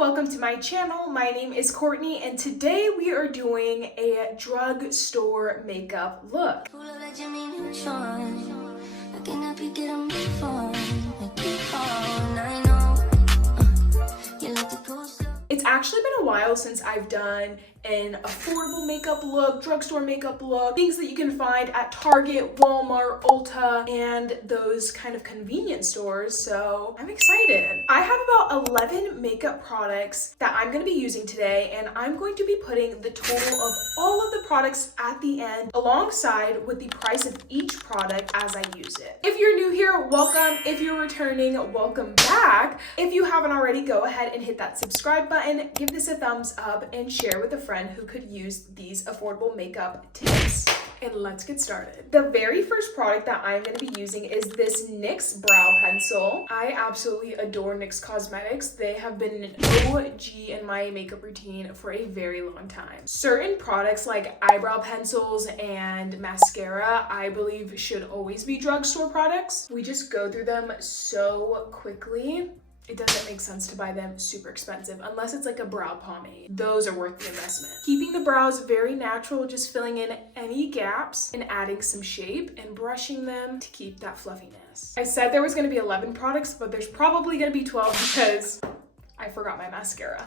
welcome to my channel. My name is Courtney and today we are doing a drugstore makeup look. It's actually been a while since I've done an affordable makeup look, drugstore makeup look, things that you can find at Target, Walmart, Ulta, and those kind of convenience stores, so I'm excited. I have about 11 makeup products that I'm going to be using today, and I'm going to be putting the total of all of the products at the end alongside with the price of each product as I use it. If you're new here, welcome. If you're returning, welcome back. If you haven't already, go ahead and hit that subscribe button, give this a thumbs up, and share with a friend who could use these affordable makeup tips. And let's get started. The very first product that I'm going to be using is this NYX brow pencil. I absolutely adore NYX Cosmetics. They have been an OG in my makeup routine for a very long time. Certain products like eyebrow pencils and mascara, I believe should always be drugstore products. We just go through them so quickly. It doesn't make sense to buy them super expensive unless it's like a brow pomade. Those are worth the investment. Keeping the brows very natural, just filling in any gaps and adding some shape and brushing them to keep that fluffiness. I said there was going to be 11 products, but there's probably going to be 12 because I forgot my mascara.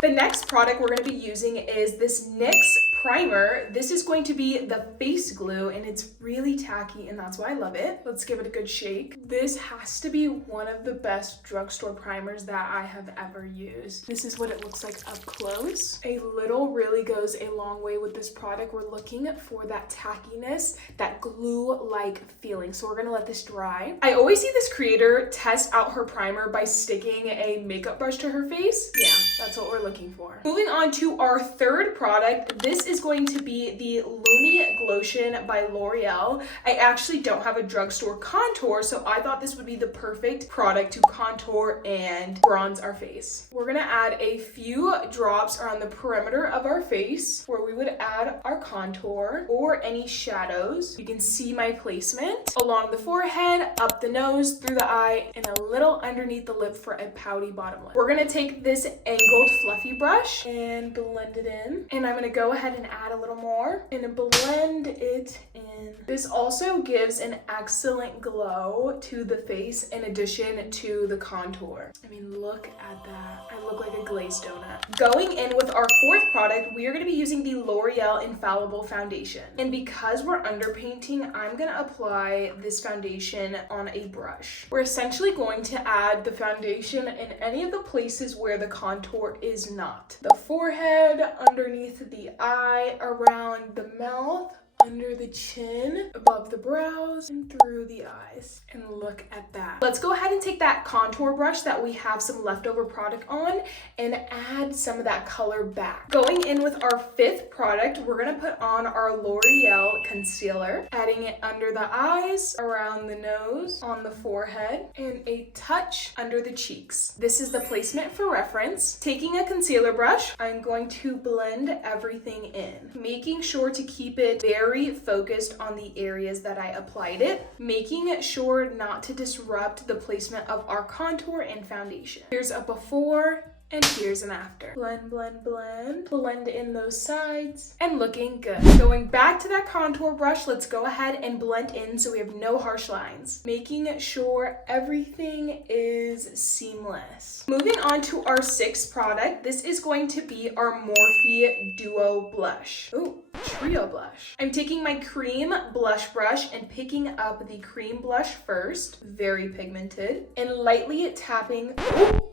The next product we're going to be using is this NYX primer. This is going to be the face glue and it's really tacky and that's why I love it. Let's give it a good shake. This has to be one of the best drugstore primers that I have ever used. This is what it looks like up close. A little really goes a long way with this product. We're looking for that tackiness, that glue-like feeling. So we're gonna let this dry. I always see this creator test out her primer by sticking a makeup brush to her face. Yeah, that's what we're looking for. Moving on to our third product. This is going to be the Lumi Glotion by Loreal. I actually don't have a drugstore contour, so I thought this would be the perfect product to contour and bronze our face. We're gonna add a few drops around the perimeter of our face where we would add our contour or any shadows. You can see my placement along the forehead, up the nose, through the eye, and a little underneath the lip for a pouty bottom lip. We're gonna take this angled fluffy brush and blend it in, and I'm gonna go ahead and add a little more and blend it in. This also gives an excellent glow to the face in addition to the contour. I mean, look at that. I look like a glazed donut. Going in with our fourth product, we are going to be using the L'Oreal Infallible foundation. And because we're underpainting, I'm going to apply this foundation on a brush. We're essentially going to add the foundation in any of the places where the contour is not. The forehead, underneath the eye, around the mouth, under the chin, above the brows, and through the eyes. And look at that. Let's go ahead and take that contour brush that we have some leftover product on and add some of that color back. Going in with our fifth product, we're gonna put on our L'Oreal concealer, adding it under the eyes, around the nose, on the forehead, and a touch under the cheeks. This is the placement for reference. Taking a concealer brush, I'm going to blend everything in, making sure to keep it very focused on the areas that I applied it, making sure not to disrupt the placement of our contour and foundation. Here's a before and here's an after. Blend, blend, blend. Blend in those sides and looking good. Going back to that contour brush, let's go ahead and blend in so we have no harsh lines. Making sure everything is seamless. Moving on to our sixth product. This is going to be our Morphe Duo Blush. Ooh, Trio Blush. I'm taking my cream blush brush and picking up the cream blush first, very pigmented, and lightly tapping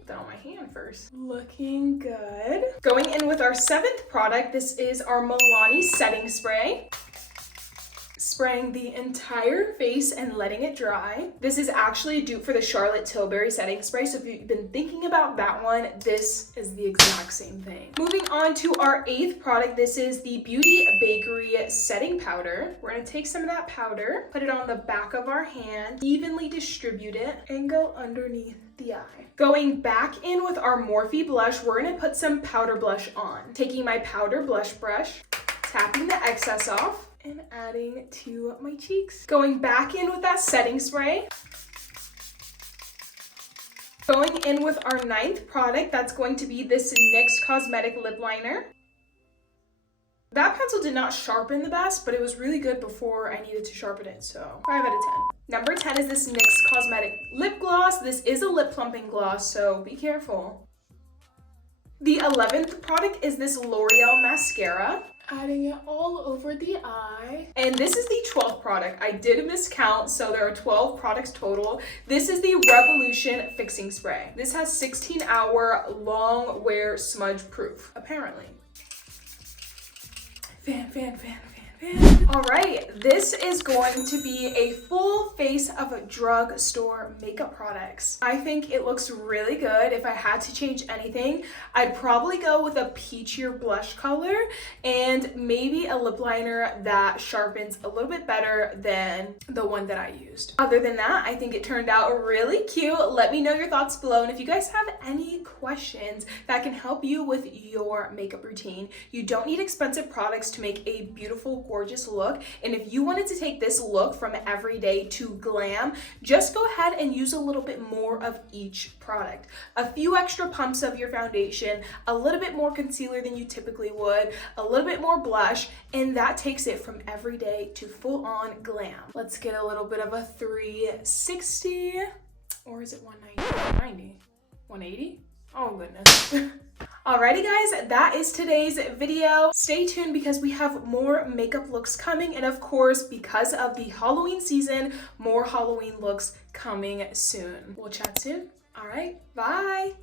that on my hand first. Looking good. Going in with our seventh product, this is our Milani setting spray. Spraying the entire face and letting it dry. This is actually a dupe for the Charlotte Tilbury setting spray, so if you've been thinking about that one, this is the exact same thing. Moving on to our eighth product, this is the Beauty Bakerie setting powder. We're gonna take some of that powder, put it on the back of our hand, evenly distribute it, and go underneath the eye. Going back in with our Morphe blush, we're gonna put some powder blush on. Taking my powder blush brush, tapping the excess off, and adding to my cheeks. Going back in with that setting spray. Going in with our 9th product, that's going to be this NYX Cosmetic Lip Liner. That pencil did not sharpen the best, but it was really good before I needed to sharpen it, so 5 out of 10. Number 10 is this NYX Cosmetic Lip Gloss. This is a lip plumping gloss, so be careful. The 11th product is this L'Oreal Mascara. Adding it all over the eye. And this is the 12th product. I did miscount, so there are 12 products total. This is the Revolution Fixing Spray. This has 16-hour long wear smudge proof, apparently. Fan. All right, this is going to be a full face of drugstore makeup products. I think it looks really good. If I had to change anything, I'd probably go with a peachier blush color and maybe a lip liner that sharpens a little bit better than the one that I used. Other than that, I think it turned out really cute. Let me know your thoughts below, and if you guys have any questions that can help you with your makeup routine. You don't need expensive products to make a beautiful, gorgeous look. And if you wanted to take this look from everyday to glam, just go ahead and use a little bit more of each product. A few extra pumps of your foundation, a little bit more concealer than you typically would, a little bit more blush, and that takes it from everyday to full-on glam. Let's get a little bit of a 360, or is it 190? 190? 180? Oh goodness. Alrighty guys, that is today's video. Stay tuned because we have more makeup looks coming, and of course, because of the Halloween season, more Halloween looks coming soon. We'll chat soon. Alright, bye!